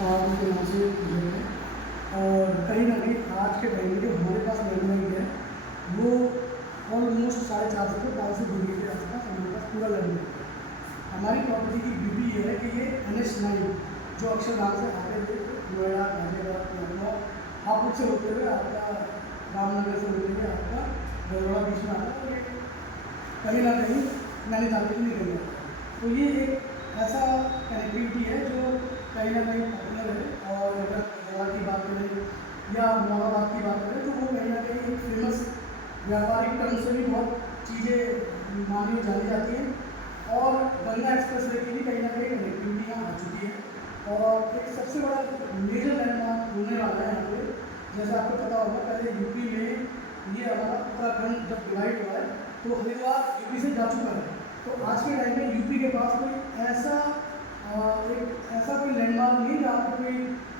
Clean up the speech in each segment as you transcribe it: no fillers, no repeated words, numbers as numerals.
और उनके नाम से प्रोजेक्ट है। और कहीं न कहीं आज के टाइम में जो हमारे पास लैंडलाइन है वो ऑलमोस्ट 450 से 500 डिग्री के आसपास हमारे पास पूरा लैंडलाइन है। हमारी प्रॉपर्टी की ब्यूटी ये है कि ये NH9 जो अक्षरधाम से आगे नोएडा, गाजियाबाद, लखनऊ आप से होते हुए आपका रामनगर से होते हुए आपका बड़ौदा बीच में आता है, और ये कहीं ना कहीं नैनीताल की निकल जाता है। तो ये एक ऐसा कनेक्टिविटी है जो कहीं ना कहीं पॉपुलर है। और अगर हैदराबाद की बात करें या मुरादाबाद की बात करें तो वो कहीं ना कहीं एक फेमस व्यापारिक टर्म से भी बहुत चीज़ें मानी जानी जाती हैं। और गंगा एक्सप्रेस वे की भी कहीं ना कहीं कनेक्टिविटी यहाँ आ चुकी है। और एक सबसे बड़ा मेजर लैंडमार्क होने वाला है यहाँ पे, जैसे आपको पता होगा पहले यूपी में ये हमारा उत्तराखंड जब डिवाइड हुआ है तो हरिद्वार यूपी से जा चुका है। तो आज के टाइम में यूपी के पास कोई ऐसा कोई लैंडमार्क नहीं जहाँ पर कोई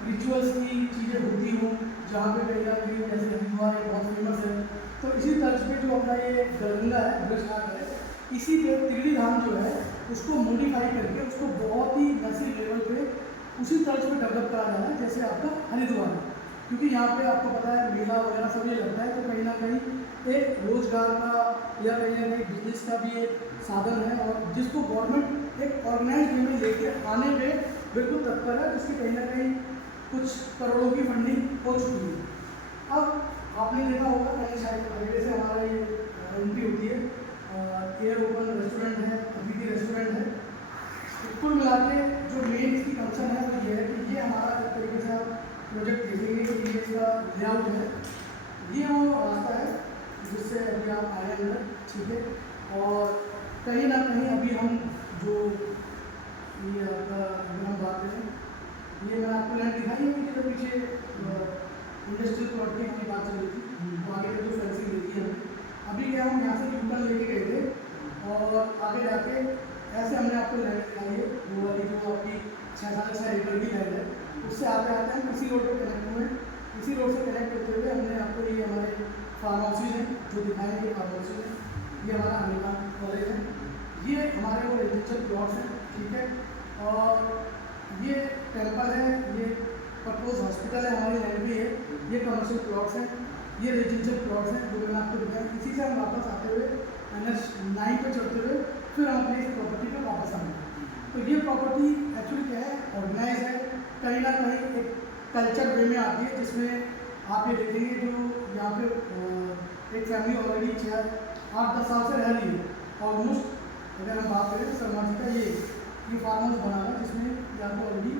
रिचुअल्स की चीज़ें होती हों, जहाँ पे कहीं ना कहीं जैसे हरिद्वार एक बहुत फेमस है। तो इसी तर्ज पे जो अपना ये गंगा है, ब्रजघाट है, इसी पे त्रिवेणी धाम जो है उसको मॉडिफाई करके उसको बहुत ही मैसिव लेवल पे उसी तर्ज पे डेवलप करा जा रहा है जैसे आपका हरिद्वार है। क्योंकि यहाँ पे आपको पता है मेला वगैरह सब ये लगता है, तो कहीं ना कहीं एक रोजगार का या कहीं ना कहीं बिजनेस का भी एक साधन है, और जिसको गवर्नमेंट एक ऑर्गेनाइज वे में लेके आने पे बिल्कुल तत्पर है, जिसकी कहीं ना कहीं कुछ करोड़ों की फंडिंग हो चुकी है। अब आपने देखा होगा कहीं शायद हाईवे से हमारा ये एंट्री होती है, एयर ओपन रेस्टोरेंट है, अतिथि रेस्टोरेंट है। कुल मिला के जो मेन इसकी कंसर्न है वो ये है कि ये हमारा एक तरीके से आप प्रोजेक्ट देखेंगे कि ये इसका लेआउट है, ये वो रास्ता है जिससे अभी आप आए अंदर, ठीक है। और कहीं ना कहीं अभी हम जो ये आपका अगर हम बात करें, ये मैंने आपको लैंड दिखाई होगी जो पीछे इंडस्ट्रियल प्लॉट की हमारी बात चल रही थी, तो आगे का जो फेंसिंग देती है हमें, अभी क्या हम यहाँ से यूटर्न लेके गए थे और आगे जाके ऐसे हमने आपको लैंड दिखाई है, वो वाली जो आपकी 6.5 एकड़ की लैंड है, उससे आते आते हैं इसी रोड पर कनेक्ट हुए। इसी रोड से कनेक्ट होते हुए हमने आपको ये हमारे फार्म हाउसेज हैं जो दिखाएंगे, फार्म हाउसेज हैं, ये हमारा अमेरिकन कॉलेज है, ये हमारे वो रेजिडेंशियल प्लॉट्स हैं, ठीक है। और ये टेम्पल है, ये प्रपोज हॉस्पिटल है हमारी लैंड भी है, ये कमर्शियल प्लॉट्स हैं, ये रेजिडेंशियल प्लॉट्स हैं जो मैंने आपको दिखाया। इसी से हम वापस आते हुए NH9 पे चढ़ते हुए फिर हम अपनी इस प्रॉपर्टी पे वापस आएंगे। तो ये प्रॉपर्टी एक्चुअली क्या है, ऑर्गेनाइज है, कहीं ना कहीं एक कल्चर वे में आती है, जिसमें आप ये देखेंगे जो यहाँ पे एक फैमिली ऑलरेडी 8-10 साल से रह रही है ऑलमोस्ट। अगर हम बात करें शर्मा जी का ये फार्म हाउस बना है जिसमें यहाँ पे ऑलरेडी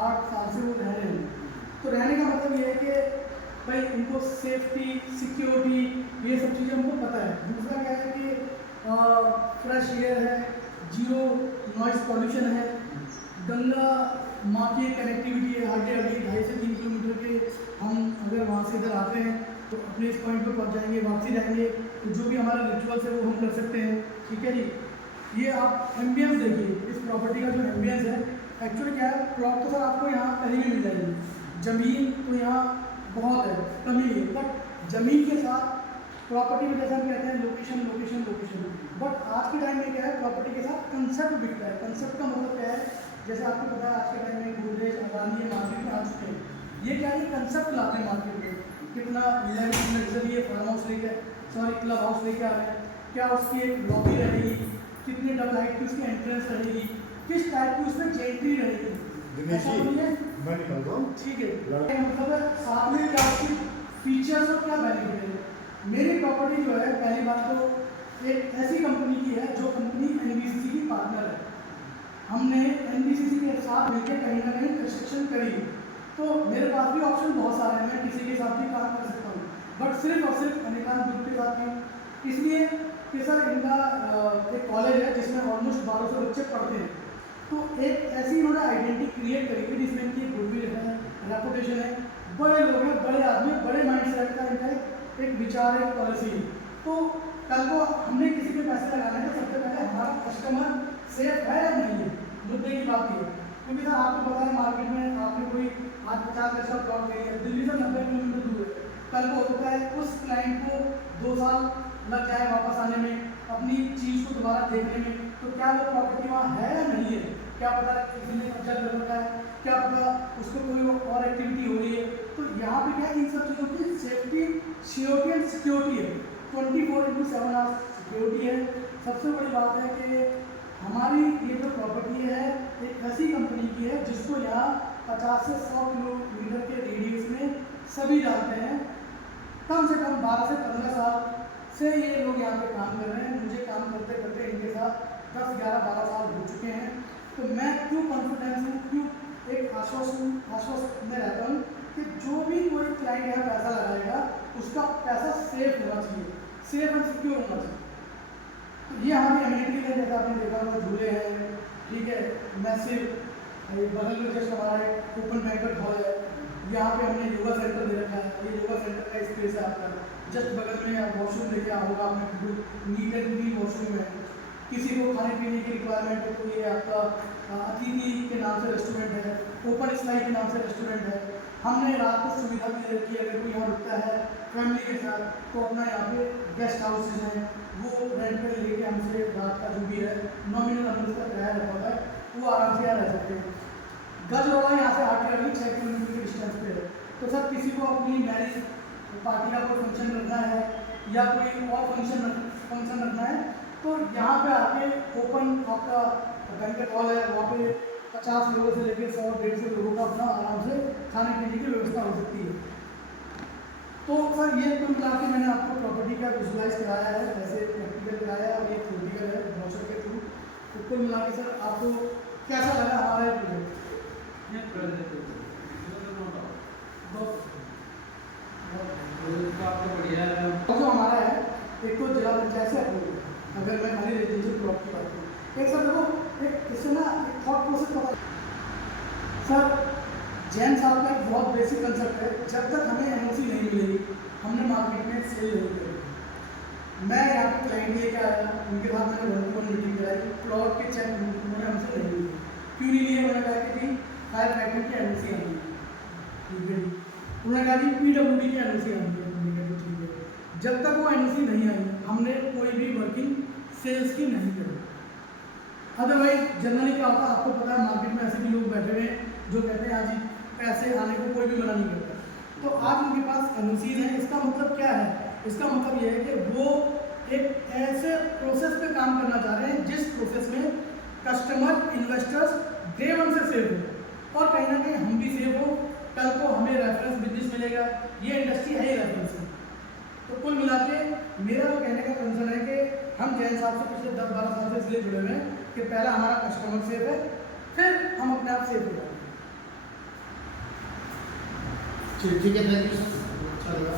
8 साल से वो रह रहे हैं। तो रहने का मतलब ये है कि भाई इनको सेफ्टी, सिक्योरिटी, ये सब चीज़ें उनको पता है। दूसरा क्या है कि फ्रेश एयर है, जीरो नॉइस पॉल्यूशन है, गंगा माँ की कनेक्टिविटी है, हार्डली 2.5 से 3 किलोमीटर के हम अगर वहाँ से इधर आते हैं तो अपने इस पॉइंट पर पहुँच जाएंगे, वापसी जाएंगे, तो जो भी हमारा रिचुअल्स है वो हम कर सकते हैं, ठीक है जी। ये आप एम्बियंस देखिए, इस प्रॉपर्टी का जो एम्बियंस है, एक्चुअली क्या है, प्लॉट तो सर आपको यहाँ कहीं भी मिल जाएगी, ज़मीन तो यहाँ बहुत है, कमी है, बट ज़मीन के साथ प्रॉपर्टी में जैसे हम कहते हैं लोकेशन लोकेशन लोकेशन, बट आज के टाइम में क्या है, प्रॉपर्टी के साथ कंसेप्ट बिकता है। कंसेप्ट का मतलब क्या है, जैसे आपको पता है आज के टाइम में गोदरेज, अडानी मार्केट में आ चुके हैं, ये क्या है, कंसेप्ट लाते हैं मार्केट में, कितना लग्जरी फार्म हाउस लेके, सॉरी क्लब हाउस लेके आ रहे हैं, क्या उसकी एक लॉबी रहेगी, कितने डबल हाइट की उसकी एंट्रेंस रहेगी, किस टाइप की उसमें जेंट्री रहेगी, ऐसा नहीं है, मैं निकलता हूँ, ठीक है। मतलब साथ में क्या उसकी फीचर्स और क्या बेनिफिट है। मेरी प्रॉपर्टी जो है, पहली बात तो एक ऐसी कंपनी की है जो कंपनी NBCC की पार्टनर है, हमने NBCC के साथ मिलकर कहीं ना कहीं कंस्ट्रक्शन करी, तो मेरे पास भी ऑप्शन बहुत सारे हैं, मैं किसी के साथ भी काम कर सकता हूँ, बट सिर्फ और सिर्फ अनिकांत ग्रुप के साथ नहीं, इसलिए कि सर इनका एक कॉलेज है जिसमें ऑलमोस्ट 1200 बच्चे पढ़ते हैं, तो एक ऐसी इन्होंने आइडेंटिटी क्रिएट करी थी जिसमें इनकी गुडविल है, रेपुटेशन है, बड़े लोग हैं, बड़े आदमी, बड़े माइंड सेट का इनका एक विचार, एक पॉलिसी। तो कल को हमने किसी पे पैसे लगाने हैं तो सबसे पहले हमारा कस्टमर सेफ है या नहीं है, मुद्दे की बात ये है। क्योंकि सर आपको पता है मार्केट में आपने कोई आज 50 लाख का प्लॉट ले लिया, दिल्ली से 90 किलोमीटर दूर है, कल को हो सकता है उस क्लाइंट को 2 साल लग जाए वापस आने में, अपनी चीज़ को दोबारा देखने में, तो क्या वो प्रॉपर्टी वहाँ है या नहीं है, क्या पता किसी ने कब्जा कर रखा है, क्या पता उसको कोई और एक्टिविटी हो रही है। तो यहाँ पे क्या है, इन सब चीज़ों की सेफ्टी, श्योरिटी एंड सिक्योरिटी है, 24/7 आवर्स सिक्योरिटी है। सबसे बड़ी बात है कि हमारी ये जो प्रॉपर्टी है एक ऐसी कंपनी की है जिसको यहाँ 50 से 100 किलोमीटर के रेडियस में सभी जानते हैं। कम से कम 12 से 15 साल से ये लोग यहाँ पे काम कर रहे हैं। मुझे काम करते करते इनके साथ 10, 11, 12 साल हो चुके हैं। तो मैं क्यों कॉन्फिडेंस हूँ, क्यों एक आश्वस्त में रहता हूँ कि जो भी कोई क्लाइंट यहाँ पैसा लगाएगा उसका पैसा सेफ होना चाहिए, सेफ एंड सिक्योर होना चाहिए। तो ये हमारी अमेनिटीज है, जैसा आपने देखा हुआ झूले हैं, ठीक है, मैसिव, बगल में जस्ट हमारा एक ओपन बैंक्वेट हॉल है, यहाँ पे हमने योगा सेंटर दे रखा है। ये योगा सेंटर का स्पेस है आपका, जस्ट बगल में आप वॉशरूम लेके होगा आपने, नीट एंड क्लीन वॉशरूम है। किसी को खाने पीने की रिक्वायरमेंट है तो ये आपका अतिथि के नाम से रेस्टोरेंट है, ओपन स्काई के नाम से रेस्टोरेंट है। हमने रात को सुविधा भी दे रखी है, अगर कोई यहाँ रुकता है फैमिली के साथ तो अपना यहाँ पे गेस्ट हाउसेज हैं, वो रेंट पे लेके हमसे रात का जो भी है नॉमिनल हमने उसका किराया रखा हुआ है, वो आराम से यहाँ रह सकते हैं। गजरौला यहाँ से आके 6 किलोमीटर के डिस्टेंस पे है। तो सर किसी को अपनी मैरिज पार्टी का कोई फंक्शन रखना है या कोई और फंक्शन रखना है तो यहाँ पे आके ओपन आपका बैंक्वेट हॉल है, वहाँ पे 50 लोगों से लेकर 100-150 लोगों का अपना आराम से खाने पीने की व्यवस्था हो सकती है। तो सर ये कुल मिला के मैंने आपको प्रॉपर्टी का विजुलाइज कराया है, वैसे प्रैक्टिकल कराया है और ये थ्योरेटिकल है ब्रोशर के थ्रू। तो कुल मिला के सर आपको कैसा लगा हमारा ये प्रोजेक्ट? जो हमारा है एक तो जिला पंचायत से अप्रूव, अगर मैं खाली रेजिडेंशियल प्लॉट की बात करूँ, एक सर देखो एक इससे ना एक थॉट प्रोसेस पता। सर जैन साहब का एक बहुत बेसिक कंसेप्ट है, जब तक हमें एनओसी नहीं मिलेगी हमने मार्केट में सेल नहीं करेगी। मैं यहाँ पे क्लाइंट लेके आया, उनके साथ मैंने 1-to-1 मीटिंग कराई, प्लॉट के चेक उन्होंने हमसे नहीं लिए। क्यों नहीं लिए? उन्होंने कहा कि जी फायर फाइटिंग की एनओसी आनी है, ठीक है। उन्होंने कहा जी PWD की एनओसी आनी है, ठीक है। जब तक वो एनओसी नहीं आई हमने कोई भी वर्किंग सेल्स की नहीं करी। अदरवाइज जनरली क्या होता है आपको पता है, मार्केट में ऐसे भी लोग बैठे हुए हैं जो कहते हैं हाँ जी पैसे आने को कोई भी मना नहीं करता। तो आज उनके पास एनओसीज हैं, इसका मतलब क्या है? इसका मतलब ये है कि वो एक ऐसे प्रोसेस पे काम करना चाह रहे हैं जिस प्रोसेस में कस्टमर इन्वेस्टर्स डे वन से सेव हो और कहीं ना कहीं हम भी सेव हो, कल को हमें रेफरेंस बिजनेस मिलेगा। ये इंडस्ट्री है ही रेफरेंस है। तो कुल मिला के मेरा जो कहने का कंसर्न है कि हम जैन साहब से पिछले 10-12 साल से इसलिए जुड़े हुए हैं कि पहला हमारा कस्टमर सेफ है, फिर हम अपने आप सेफ हो जाएंगे। ठीक है, थैंक यू सर, अच्छा लगा।